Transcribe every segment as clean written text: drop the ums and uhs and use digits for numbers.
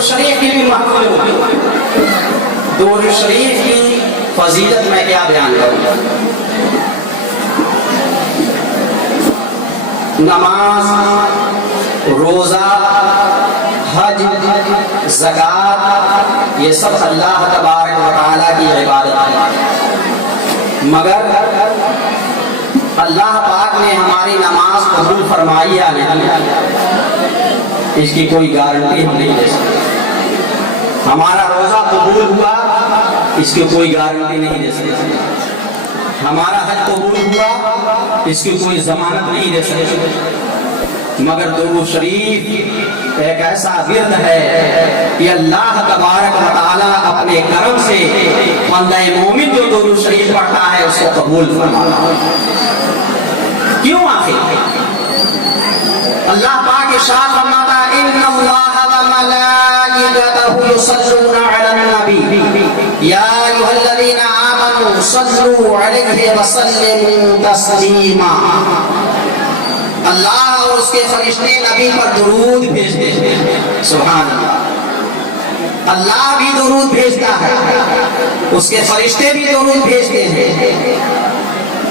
درود شریف کی بھی محفل ہوئی. درود شریف کی فضیلت میں کیا بیان کروں. نماز، روزہ، حج، زکوٰۃ یہ سب اللہ تبارک و تعالیٰ کی عبادت ہے، مگر اللہ پاک نے ہماری نماز قبول فرمائی یا نہیں اس کی کوئی گارنٹی ہم نہیں دے سکتے. ہمارا روزہ قبول ہوا اس کی کوئی گارنٹی نہیں دے سکتے. ہمارا حج قبول ہوا اس کی کوئی ضمانت نہیں دے سکتے. مگر درود شریف ایک ایسا ورد ہے کہ اللہ تبارک و تعالیٰ اپنے کرم سے بندہ مومن جو درود شریف پڑھتا ہے اس کو قبول فرماتا ہے. کیوں آخر اللہ پاک ارشاد فرماتا ہے ان اللہ و ملائکتہ یصلون علی النبی یا ایھا الذین آمنوا صلوا علیہ وسلموا تسلیما. اللہ اور اس کے فرشتے نبی پر درود بھیجتے ہیں. سبحان اللہ. اللہ بھی درود بھیجتا ہے، اس کے فرشتے بھی درود بھیجتے ہیں.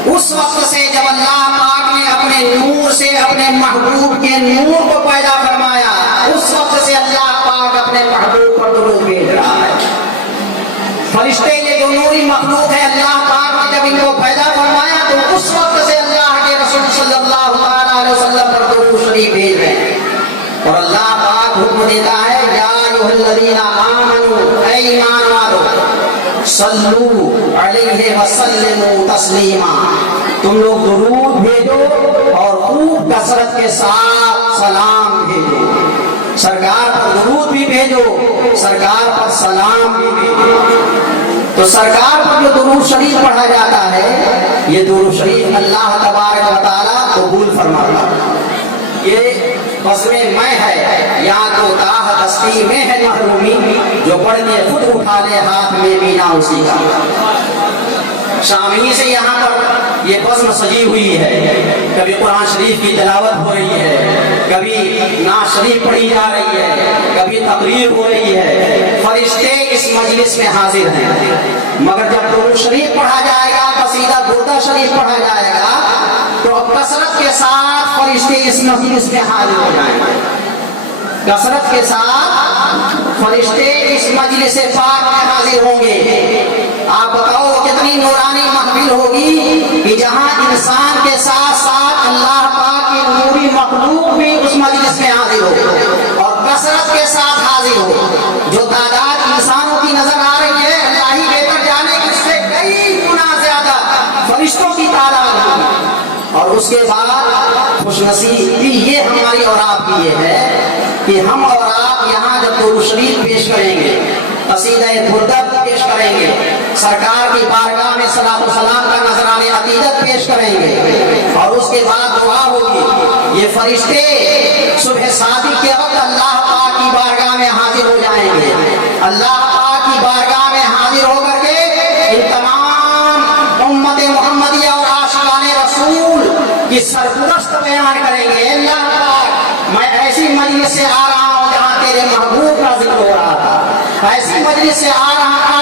اس وقت سے جب اللہ پاک نے اپنے نور سے اپنے محبوب کے نور کو پیدا فرمایا اس وقت سے اللہ پاک اپنے محبوب پر درود بھیج رہا ہے. فرشتے یہ جو نوری مخلوق ہے اللہ پاک نے جب ان کو پیدا فرمایا تو اس وقت سے اللہ کے رسول صلی اللہ علیہ وسلم پر درود شریف بھیج رہے ہیں. اور اللہ پاک حکم دیتا ہے یا ایھا الذین آمنوا اے ایمان والو صلو علیہ وسلموا تسلیما. تم لوگ درود بھیجو اور خوب کثرت کے ساتھ سلام بھیجو. سرکار پر درود بھی بھیجو، سرکار پر سلام بھی بھیجو. تو سرکار پر جو درود شریف پڑھا جاتا ہے یہ درود شریف اللہ تبارک و تعالیٰ قبول فرماتا ہے. یہ بزم میں ہے یا تو تاہ دستی میں ہے محرومی جو پڑھ کے خود اٹھا لے ہاتھ میں بینا اسی کا. شامی سے یہاں پر یہ بزم سجی ہوئی ہے. کبھی قرآن شریف کی تلاوت ہو رہی ہے، کبھی نعت شریف پڑھی جا رہی ہے، کبھی تقریر ہو رہی ہے. فرشتے اس مجلس میں حاضر ہیں. مگر جب درود شریف پڑھا جائے گا، قصیدہ بردہ شریف پڑھا جائے گا تو اب کثرت کے ساتھ فرشتے اس مجلس میں حاضر ہو جائیں گے. کثرت کے ساتھ فرشتے اس مجلس پاک میں حاضر ہوں گے. آپ بتاؤ کتنی نورانی محفل ہوگی کہ جہاں انسان کے ساتھ ساتھ اللہ پاک کی نوری مخلوق بھی اس مجلس میں حاضر ہو اور کثرت کے ساتھ حاضر ہو. جو تعداد انسانوں کی نظر آ رہی ہے اللہ ہی بہتر جانے کہ اس سے کئی گنا زیادہ فرشتوں کی تعداد ہوگی. اور اس کے بعد خوش نصیبی یہ ہماری اور آپ کی یہ ہے کہ ہم اور آپ یہاں جب درود شریف پیش کریں گے، قصیدہ بردہ پیش کریں گے، سرکار کی بارگاہ میں صلاۃ و سلام کا نذرانہ عقیدت پیش کریں گے اور اس کے بعد دعا ہوگی. یہ فرشتے صبح صادق کے وقت اللہ پاک کی بارگاہ میں حاضر ہو جائیں گے. اللہ پاک کی بارگاہ میں حاضر ہو کر کے ان تمام امت محمدیہ اور عاشقان رسول کی سرپرست بیان کریں گے. اللہ پاک میں ایسی مجلس سے آ رہا ہوں جہاں تیرے محبوب کا ذکر ہو رہا تھا. ایسی مجلس سے آ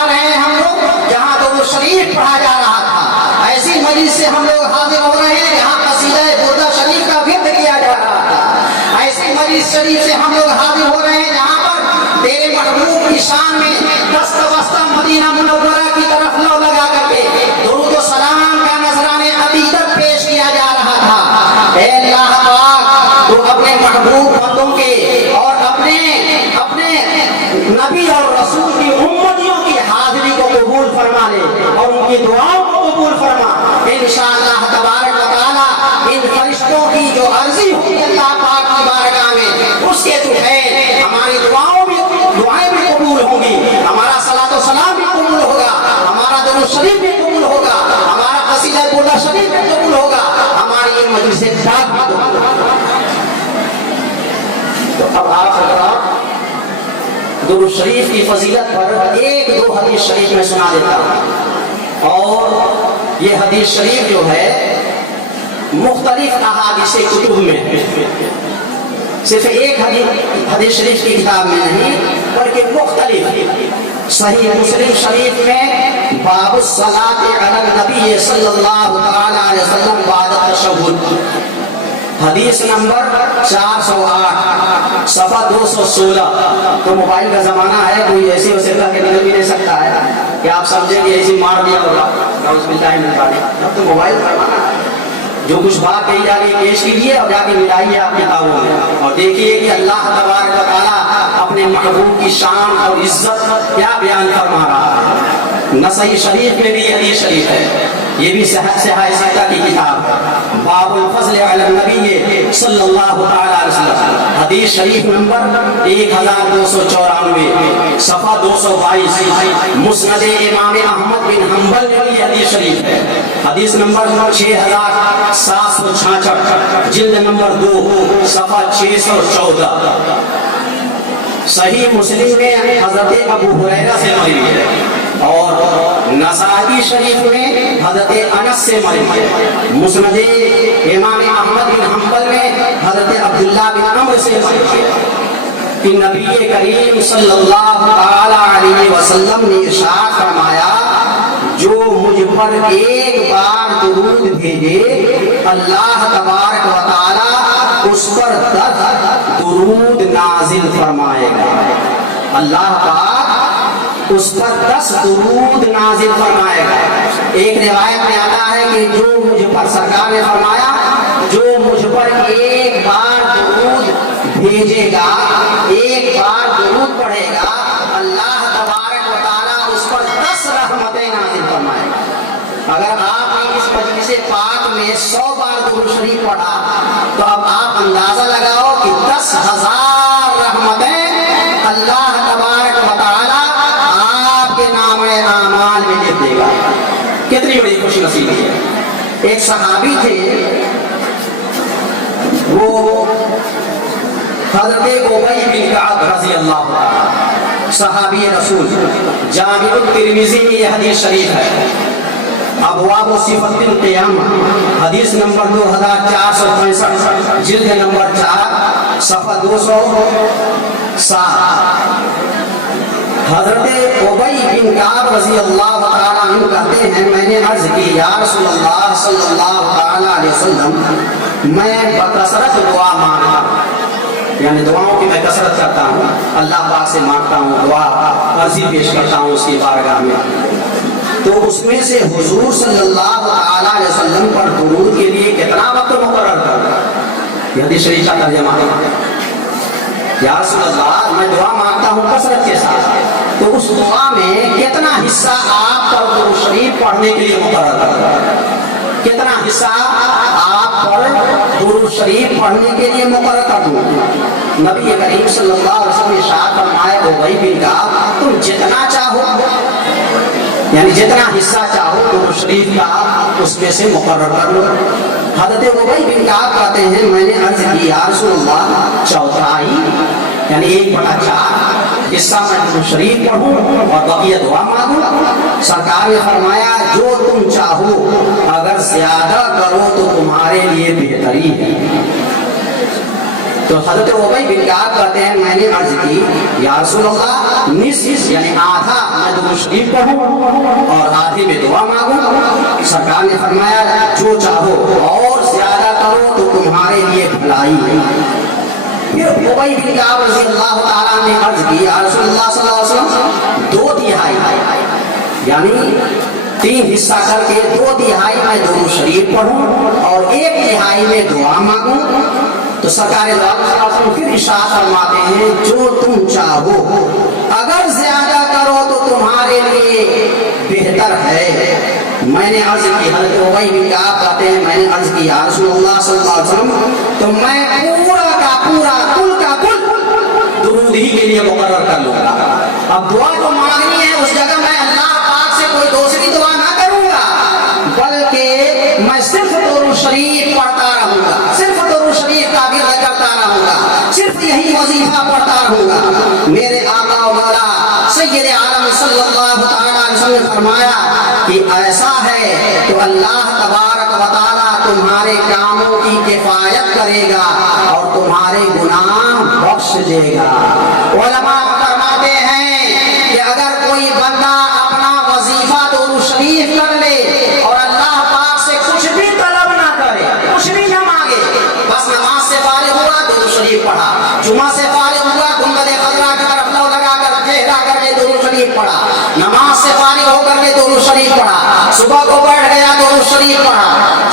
رہے ہیں ہم لوگ جہاں درود شریف پڑھا جا رہا تھا. ایسی مجلس سے ہم لوگ حاضر ہو رہے ہیں جہاں قصیدہ بردہ شریف کا ورد کیا جا رہا تھا. ایسی مجلس شریف سے ہم لوگ حاضر ہو رہے ہیں جہاں پر تیرے محبوب کی شان میں دست بستہ مدینہ منورہ کی طرف لو لگا کر کے درود و سلام کا نذرانہ عقیدت پیش کیا جا رہا تھا. اے اللہ پاک تو اپنے محبوب بندوں کے اور اپنے نبی اور رسول کی امتیوں کی حاضری کو قبول فرما لے اور ان کی دعاؤں کو قبول فرما. انشاءاللہ تبارک و تعالی ان فرشتوں کی جو عرضی ہوگی اللہ پاک کی بارگاہ میں اس کے تحت ہماری دعائیں بھی قبول ہوں گی، ہمارا صلاۃ و سلام بھی قبول ہوگا، ہمارا درود شریف بھی قبول ہوگا، ہمارا قصیدہ بردہ شریف بھی قبول ہوگا، ہماری یہ مجلس پاک بھی قبول ہوگا. تو اب آپ حضرات درود شریف کی فضیلت پر ایک دو حدیث شریف میں سنا دیتا ہوں. اور یہ حدیث شریف جو ہے مختلف احادیث کتب میں ہے، صرف ایک حدیث شریف کی کتاب میں نہیں بلکہ مختلف صحیح مسلم شریف میں باب الصلاۃ علی النبی صلی اللہ تعالی علیہ وسلم بعد التشہد، حدیث نمبر 408 صفحہ 216۔ تو موبائل کا زمانہ ہے، کوئی ایسی ویسے کر کے نکل بھی نہیں سکتا ہے کہ آپ سمجھیں کہ ایسی مار دیا ہوگا، نعوذ باللہ من ذالک۔ اب تو موبائل کا زمانہ ہے، جو کچھ بات کہی جا رہی ہے پیش کیجیے اور جا کے ملائیے آپ کتابوں میں، اور دیکھیے کہ اللہ تبارک و تعالیٰ اپنے محبوب کی شان اور عزت کیا بیان فرما رہا ہے۔ نسائی شریف میں بھی حدیث شریف ہے، یہ بھی صحیح ستہ کی کتاب ہے، باب الفضل علی النبی صلی اللہ تعالی علیہ وسلم، حدیث شریف نمبر 1294 صفحہ 222۔ مسند امام احمد بن حنبل میں بھی حدیث شریف ہے، حدیث نمبر 6766، جلد نمبر 2 صفحہ 614۔ صحیح مسلم میں حضرت ابو ہریرہ سے مروی ہے، اور نسائی شریف میں حضرت انس سے مروی ہے، مسند امام احمد بن حنبل میں حضرت عبداللہ بن عمرو سے مروی ہے کہ نبی کریم صلی اللہ تعالی علیہ وسلم نے ارشاد فرمایا، جو مجھ پر ایک بار درود بھیجے اللہ تبارک و تعالی اس پر 10 درود نازل فرمائے گا۔ اللہ پاک اس پر 10 درود نازل فرمائے گا۔ ایک روایت میں آتا ہے کہ جو مجھ پر، سرکار نے فرمایا، جو مجھ پر ایک بار درود بھیجے گا، ایک بار درود پڑھے گا، اللہ تبارک و تعالیٰ اس پر 10 رحمتیں نازل فرمائے گا۔ اگر آپ نے اس مجلس پاک میں 100 بار درود شریف پڑھا تو اب آپ اندازہ لگاؤ کہ 10,000 رحمتیں اللہ تبارک و تعالیٰ آپ کے نام اعمال میں لکھ دے گا۔ کتنی بڑی خوش نصیبی ہے۔ ایک صحابی تھے، وہ حضرت ابی بن کعب رضی اللہ عنہ، صحابی رسول، جامع الترمذی میں یہ حدیث شریف ہے، ابواب صفت القیامہ، حدیث نمبر 2465، جلد نمبر 4 صفحہ 207۔ حضرت ابی بن کعب رضی اللہ تعالیٰ عنہ کہتے ہیں، میں نے عرض کی، یا رسول اللہ صلی اللہ تعالیٰ علیہ وسلم، میں بکثرت دعا مانگتا ہوں، یعنی دعاؤں کی میں کثرت کرتا ہوں، اللہ پاک سے مانگتا ہوں، دعا عرضی پیش کرتا ہوں اس کی بارگاہ میں، تو اس میں سے حضور صلی اللہ تعالیٰ علیہ وسلم پر درود کے لیے کتنا وقت مقرر کرتا ہے؟ یہ حدیث شریف کا ترجمہ ہے۔ یا رسول اللہ، میں دعا مانگتا ہوں کثرت کے ساتھ، تو اس دعا میں کتنا حصہ آپ پر درود شریف پڑھنے کے لیے مقرر کرتا ہے؟ کتنا حصہ آپ پر درود شریف پڑھنے کے لیے مقرر کر دوں؟ نبی کریم صلی اللہ علیہ وسلم نے ارشاد فرمایا، ابی بن کعب، تم جتنا چاہو، یعنی جتنا حصہ چاہو درود شریف کا اس میں سے مقرر کر لو۔ حضرت ابی بن کعب کہتے ہیں، میں نے عرض کی، یا رسول اللہ، چوتھائی یعنی 1/4 حصہ میں درود شریف پڑھوں اور بقیہ دعا مانگوں؟ سرکار نے فرمایا، جو تم چاہو، اگر زیادہ کرو تو تمہارے لیے بہتری ہے۔ تو حضرت ابی بن کعب کہتے ہیں، میں نے عرض کی، یا رسول اللہ، نصف یعنی آدھا میں درود شریف پڑھوں اور آدھے میں دعا مانگوں؟ سرکار نے فرمایا، جو چاہو اور زیادہ کرو تو تمہارے لیے بھلائی ہے۔ پھر ابی بن کعب رضی اللہ تعالیٰ نے عرض کی، یا رسول اللہ صلی اللہ علیہ وسلم، 2/3 یعنی 3 حصہ کر کے 2/3 میں درود شریف پڑھوں اور 1/3 میں دعا مانگوں؟ تو سرکار دو عالم صلی اللہ علیہ وسلم پھر ارشاد فرماتے ہیں، جو تم چاہو، اگر زیادہ کرو تو تمہارے لیے بہتر ہے۔ میں نے عرض کی، حضرت ابی بن کعب کہتے ہیں، میں نے عرض کی، یا رسول اللہ صلی اللہ علیہ وسلم، تو میں پورا کا پورا، کل کا کل درود ہی کے لیے مقرر کر لوں گا۔ اب دعا تو مانگنی ہے، اس جگہ میں اللہ پاک سے کوئی دوسری دعا نہ کروں گا، بلکہ میں صرف درود شریف پڑھتا رہوں گا، صرف درود شریف کا ورد کرتا رہوں گا، صرف یہی وظیفہ پڑھتا رہوں گا۔ میرے آقا و مولا سید عالم صلی اللہ تعالیٰ علیہ وسلم نے فرمایا کہ ایسا ہے تو اللہ تبارک و تعالیٰ تمہارے کاموں کی کفایت کرے گا اور تمہارے گناہ بخش دے گا۔ علماء فرماتے اگر کوئی بندہ اپنا وظیفہ درود شریف کر لے اور اللہ پاک سے کچھ بھی طلب نہ کرے، کچھ بھی نہ مانگے، بس نماز سے فارغ ہوا درود شریف پڑھا، جمعہ سے فارغ ہوا گنبد خضرا کی طرف لو لگا کر چہرہ کر کے درود شریف پڑھا، نماز سے فارغ ہو کر کے درود شریف پڑھا، صبح کو بیٹھ گیا درود شریف پڑھا،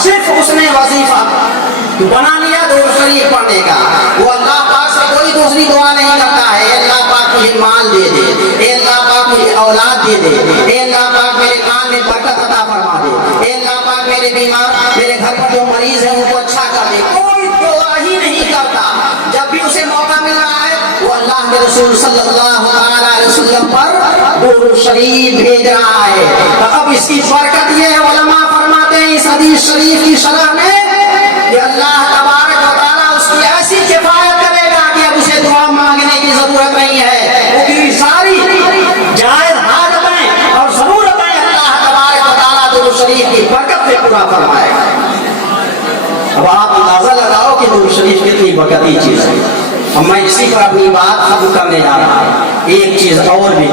صرف اس نے وظیفہ بنا لیا درود شریف پڑھنے کا، وہ اللہ پاک سے کوئی دوسری دعا نہیں کرتا ہے، اے اللہ پاک مجھے مال دے دے، اے اللہ پاک مجھے اولاد دے دے، اے اللہ پاک میرے کام میں برکت عطا فرما دے، اے اللہ پاک میرے بیمار، میرے گھر پر جو مریض ہیں ان کو اچھا کر دے، کوئی دعا ہی نہیں کرتا۔ جب بھی اسے موقع مل رہا ہے وہ اللہ کے رسول صلی اللہ علیہ وسلم پر درود شریف بھیج رہا ہے۔ اب اس کی برکت یہ ہے، علماء فرماتے ہیں اس حدیث شریف کی شرح میں کہ اللہ تبارک و تعالیٰ اس کی ایسی کفایت کرے گا کہ اب اسے دعا مانگنے کی ضرورت نہیں ہے، وہ کی ساری جائز حاجتیں اور ضرورتیں اللہ تبارک و تعالیٰ درود شریف کی برکت سے پورا فرمائے گا۔ اب آپ اندازہ لگاؤ کہ درود شریف کتنی برکتی چیز ہے۔ اب میں اسی پر اپنی بات ختم کرنے جا رہا ہوں، ایک چیز اور بھی